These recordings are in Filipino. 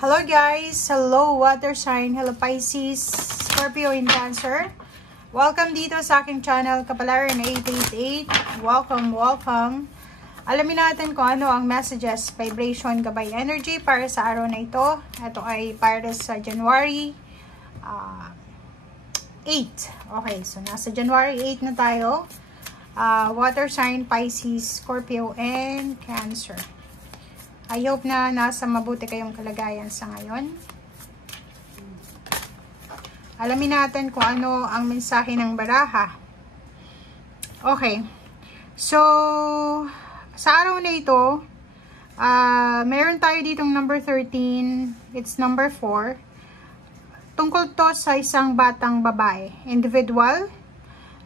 Hello guys! Hello water sign, hello Pisces, Scorpio in Cancer. Welcome dito sa aking channel, Kapalaran 888. Welcome. Alamin natin kung ano ang messages, vibration, gabay energy para sa araw na ito. Ito ay para sa January 8. Okay, so nasa January 8 na tayo. Water sign, Pisces, Scorpio, and Cancer. I hope na nasa mabuti kayong kalagayan sa ngayon. Alamin natin kung ano ang mensahe ng baraha. Okay. So, sa araw na ito, meron tayo ditong number 13. It's number 4. Tungkol to sa isang batang babae. Individual.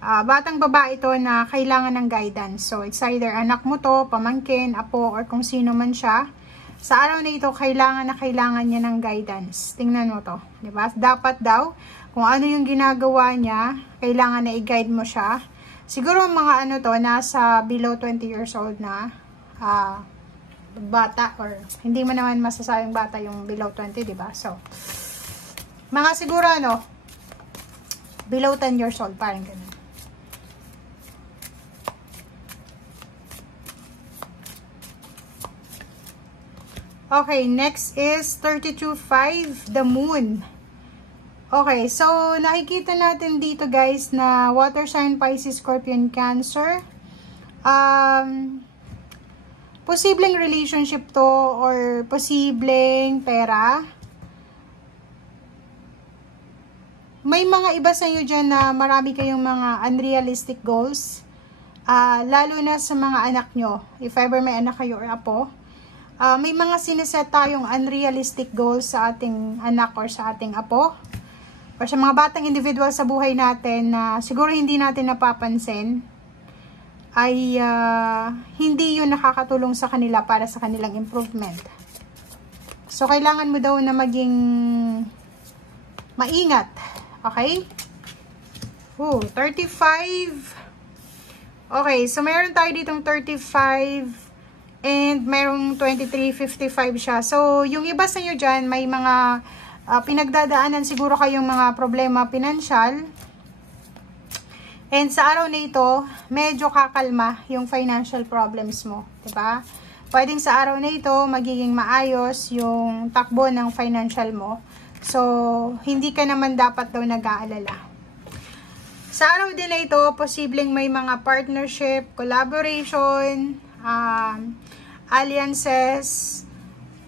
Batang babae ito na kailangan ng guidance. So, it's either anak mo to, pamangkin, apo, or kung sino man siya. Sa araw na ito, kailangan niya ng guidance. Tingnan mo to. Diba? Dapat daw, kung ano yung ginagawa niya, kailangan na i-guide mo siya. Siguro mga ano to, nasa below 20 years old na bata, or hindi mo naman masasayang bata yung below 20, diba? So, mga siguro ano, below 10 years old, parang ganun. Okay, next is 32.5, the moon. Okay, so nakikita natin dito guys na water sign, Pisces, Scorpion, Cancer. Posibleng relationship to or posibleng pera. May mga iba sa inyo dyan na marami kayong mga unrealistic goals. Lalo na sa mga anak nyo. If ever may anak kayo or apo. May mga sineset tayong unrealistic goals sa ating anak or sa ating apo. Or sa mga batang individual sa buhay natin na siguro hindi natin napapansin. Ay hindi yun nakakatulong sa kanila para sa kanilang improvement. So, kailangan mo daw na maging maingat. Okay? 35. Okay, so meron tayo ditong 35 and merong 23.55 siya. So, yung iba sa inyo dyan, may mga pinagdadaanan siguro kayong mga problema pinansyal. And sa araw na ito, medyo kakalma yung financial problems mo. Diba? Pwedeng sa araw na ito, magiging maayos yung takbo ng financial mo. So, hindi ka naman dapat daw nag-aalala. Sa araw din na ito, posibleng may mga partnership, collaboration, alliances,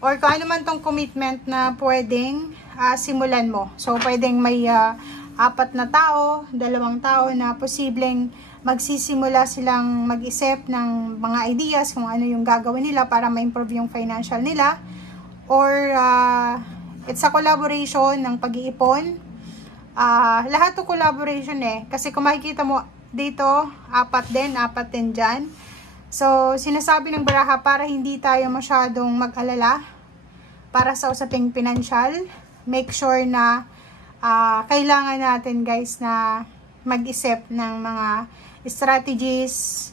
or kung ano man tong commitment na pwedeng simulan mo. So, pwedeng may 4 na tao, 2 tao na posibleng magsisimula silang mag-isip ng mga ideas kung ano yung gagawin nila para ma-improve yung financial nila. Or, it's a collaboration ng pag-iipon. Lahat to collaboration kasi kung makikita mo dito, 4 din dyan. So, sinasabi ng baraha para hindi tayo masyadong mag-alala para sa usaping pinansyal. Make sure na kailangan natin guys na mag-isip ng mga strategies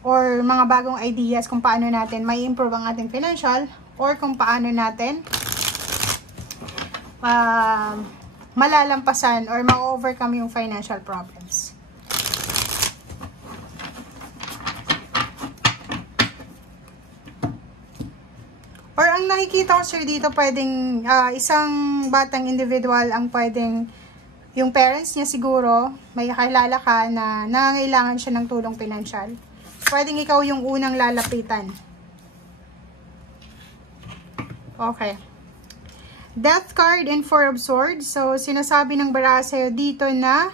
or mga bagong ideas kung paano natin may improve ang ating financial or kung paano natin malalampasan or ma-overcome yung financial problems. Or ang nakikita ko sir dito, pwedeng isang batang individual ang pwedeng, yung parents niya siguro, may kakilala ka na nangangailangan siya ng tulong pinansyal. Pwedeng ikaw yung unang lalapitan. Okay. Death card and 4 of Swords. So, sinasabi ng baraha sa'yo dito na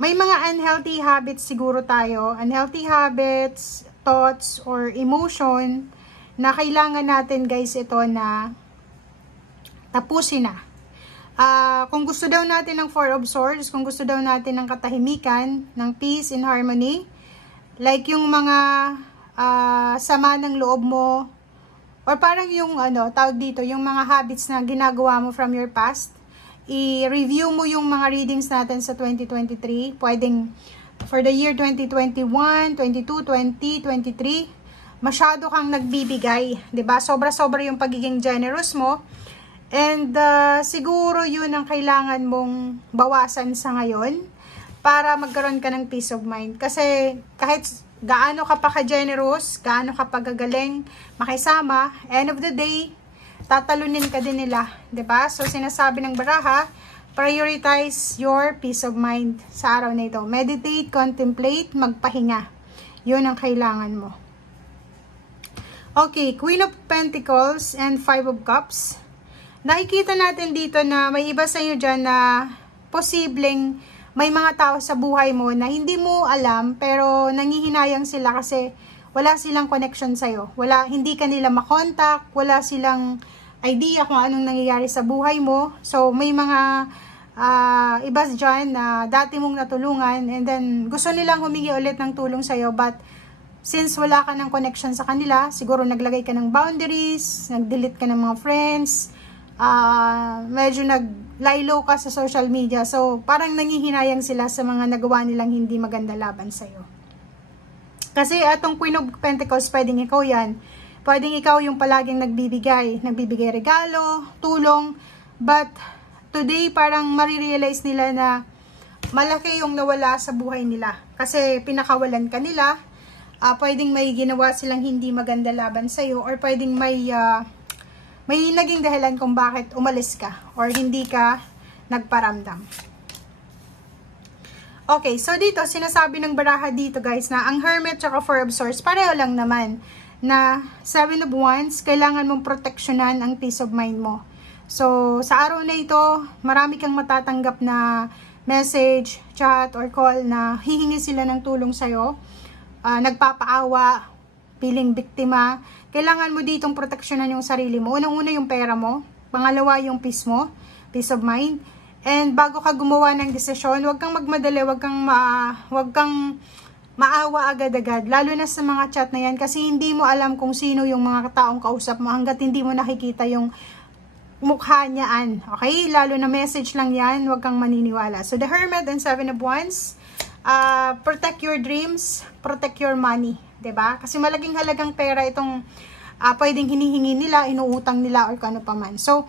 may mga unhealthy habits siguro tayo. Unhealthy habits, thoughts, or emotion na kailangan natin guys ito na tapusin na. Kung gusto daw natin ng 4 of Swords, kung gusto daw natin ng katahimikan, ng peace and harmony, like yung mga sama ng loob mo, or parang yung tawag dito, yung mga habits na ginagawa mo from your past, i-review mo yung mga readings natin sa 2023, pwedeng for the year 2021, 22, 20, 23, masyado kang nagbibigay, 'di ba? Sobra-sobra yung pagiging generous mo. And siguro yun ang kailangan mong bawasan sa ngayon para magkaroon ka ng peace of mind. Kasi kahit gaano ka pa ka-generous, gaano ka pa gagaling makisama, end of the day, tatalunin ka din nila, 'di ba? So sinasabi ng baraha, prioritize your peace of mind sa araw na ito. Meditate, contemplate, magpahinga. 'Yun ang kailangan mo. Okay, Queen of Pentacles and Five of Cups. Nakikita natin dito na may iba sa inyo dyan na posibleng may mga tao sa buhay mo na hindi mo alam pero nangihinayang sila kasi wala silang connection sa'yo. Hindi ka nila makontak, wala silang idea kung anong nangyayari sa buhay mo. So, may mga iba dyan na dati mong natulungan and then gusto nilang humingi ulit ng tulong sa'yo but since wala ka ng connection sa kanila, siguro naglagay ka ng boundaries, nag-delete ka ng mga friends, medyo nag-lie-low ka sa social media. So, parang nangihinayang sila sa mga nagawa nilang hindi maganda laban sa'yo. Kasi atong Queen of Pentacles, pwedeng ikaw yan. Pwedeng ikaw yung palaging nagbibigay regalo, tulong, but today parang marirealize nila na malaki yung nawala sa buhay nila. Kasi pinakawalan ka nila, pwedeng may ginawa silang hindi maganda laban sa'yo, or pwedeng may naging dahilan kung bakit umalis ka or hindi ka nagparamdam. Okay, so dito, sinasabi ng baraha dito guys na ang Hermit at Four of Swords, pareho lang naman na Seven of Wands, kailangan mong proteksyonan ang peace of mind mo. So, sa araw na ito, marami kang matatanggap na message, chat, or call na hihingi sila ng tulong sa'yo. Nagpapaawa, feeling biktima. Kailangan mo ditong proteksyonan yung sarili mo. Unang-una yung pera mo. Pangalawa yung peace mo, peace of mind. And bago ka gumawa ng desisyon, huwag kang magmadali, huwag kang maawa agad-agad. Lalo na sa mga chat na yan kasi hindi mo alam kung sino yung mga taong kausap mo hanggat hindi mo nakikita yung mukha niyaan. Okay? Lalo na message lang yan, huwag kang maniniwala. So the Hermit and Seven of Wands, protect your dreams, protect your money, 'di ba? Kasi malaking halagang pera itong pwedeng hinihingi nila, inuutang nila or kano pa man. So,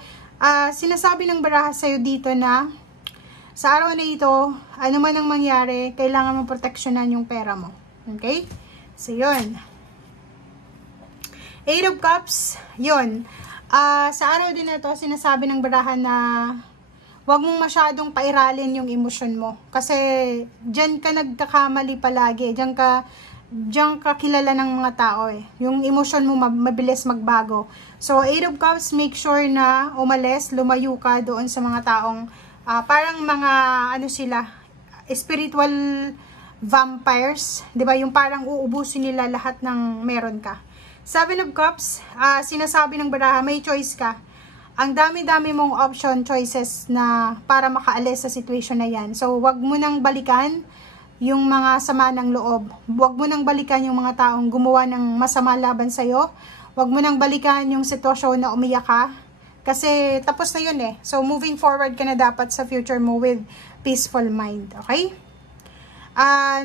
sinasabi ng baraha sa iyo dito na sa araw na ito, ano man ang mangyari, kailangan mong proteksyonan yung pera mo. Okay? So, 'yun. Eight of Cups, 'yun. Sa araw din na ito, sinasabi ng baraha na huwag mong masyadong pairalin yung emosyon mo. Kasi dyan ka nagkakamali palagi. Dyan ka kilala ng mga tao eh. Yung emosyon mo mabilis magbago. So, Eight of Cups, make sure na umalis, lumayo ka doon sa mga taong parang mga ano sila, spiritual vampires. 'Di ba? Yung parang uubusin nila lahat ng meron ka. Seven of Cups, sinasabi ng baraha, may choice ka. Ang dami-dami mong option choices na para makaalis sa situation na yan. So, wag mo nang balikan yung mga sama ng loob. Wag mo nang balikan yung mga taong gumawa ng masama laban sa'yo. Wag mo nang balikan yung sitwasyon na umiyak ka. Kasi tapos na yun eh. So, moving forward ka na dapat sa future mo with peaceful mind. Okay?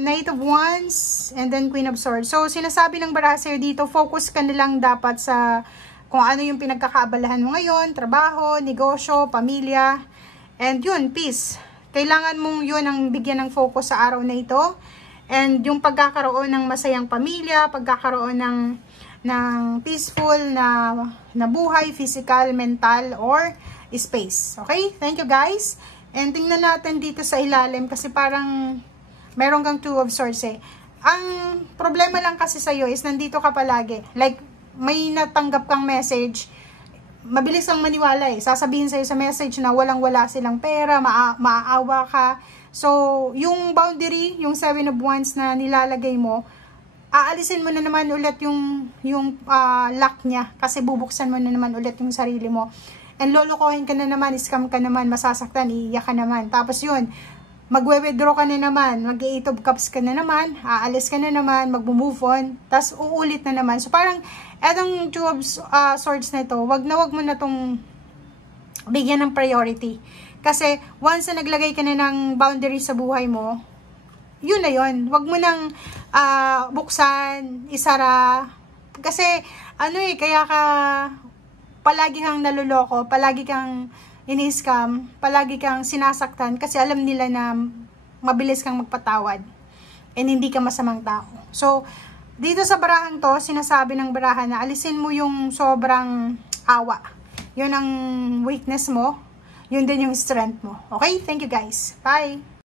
Knight of Wands and then Queen of Swords. So, sinasabi ng baraha sa'yo dito, focus ka na lang dapat sa kung ano yung pinagkakaabalahan mo ngayon, trabaho, negosyo, pamilya, and yun, peace. Kailangan mong yun ang bigyan ng focus sa araw na ito. And yung pagkakaroon ng masayang pamilya, pagkakaroon ng peaceful na buhay, physical, mental, or space. Okay? Thank you guys. And tingnan natin dito sa ilalim kasi parang meron kang Two of Swords eh. Ang problema lang kasi sa'yo is nandito ka palagi. Like, may natanggap kang message, mabilis ang maniwala eh. Sasabihin sa'yo sa message na walang-wala silang pera, maaawa ka. So, yung boundary, yung Seven of Wands na nilalagay mo, aalisin mo na naman ulit yung lock niya. Kasi bubuksan mo na naman ulit yung sarili mo. And lolokohin ka na naman, scam ka naman, masasaktan, iiyak ka naman. Tapos yun, magwe-withdraw ka na naman, mag-Eight of Cups ka na naman, aalis ka na naman, mag-move on, tapos uulit na naman. So parang, etong Two of Swords na ito, wag mo na itong bigyan ng priority. Kasi, once na naglagay ka na ng boundary sa buhay mo, yun na yun. Wag mo nang buksan, isara, Kasi, kaya ka palagi kang naluloko, palagi kang ini-scam, palagi kang sinasaktan kasi alam nila na mabilis kang magpatawad and hindi ka masamang tao. So, dito sa barahan to, sinasabi ng barahan na alisin mo yung sobrang awa. Yun ang weakness mo, yun din yung strength mo. Okay? Thank you guys. Bye!